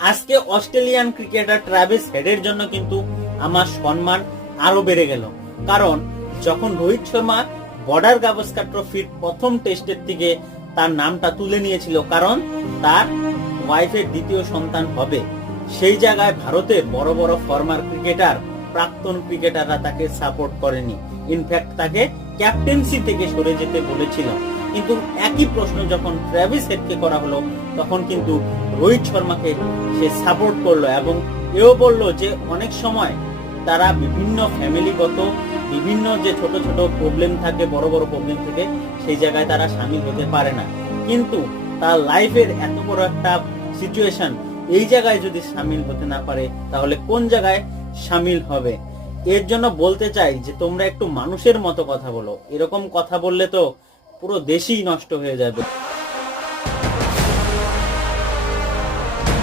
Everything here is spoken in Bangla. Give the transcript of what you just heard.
আজকে অস্ট্রেলিয়ান ক্রিকেটার ট্রাভিস হেডের জন্য কিন্তু আমার সম্মান আরো বেড়ে গেল। কারণ যখন রোহিত শর্মা বর্ডার গাভাস্কার ট্রফির প্রথম টেস্টের থেকে তার নামটা তুলে নিয়েছিল, কারণ তার ওয়াইফের দ্বিতীয় সন্তান হবে, সেই জায়গায় ভারতের বড় বড় ফর্মার ক্রিকেটার, প্রাক্তন ক্রিকেটাররা তাকে সাপোর্ট করেনি। ইনফ্যাক্ট তাকে ক্যাপ্টেন্সি থেকে সরে যেতে বলেছিল। কিন্তু একই প্রশ্ন যখন ট্রাভিস হেডকে করা হলো, তখন কিন্তু রোহিত শর্মাকে সে সাপোর্ট করলো এবং এও বললো যে অনেক সময় তারা বিভিন্ন ফ্যামিলিগত বিভিন্ন যে ছোট ছোট প্রবলেম থাকে, বড় বড় প্রবলেম থাকে, সেই জায়গায় তারা সামিল হতে পারে না। কিন্তু তার লাইফের এত বড় একটা সিচুয়েশন, এই জায়গায় যদি সামিল হতে না পারে, তাহলে কোন জায়গায় সামিল হবে? এর জন্য বলতে চাই যে তোমরা একটু মানুষের মতো কথা বলো। এরকম কথা বললে তো পুরো দেশই নষ্ট হয়ে যাবে।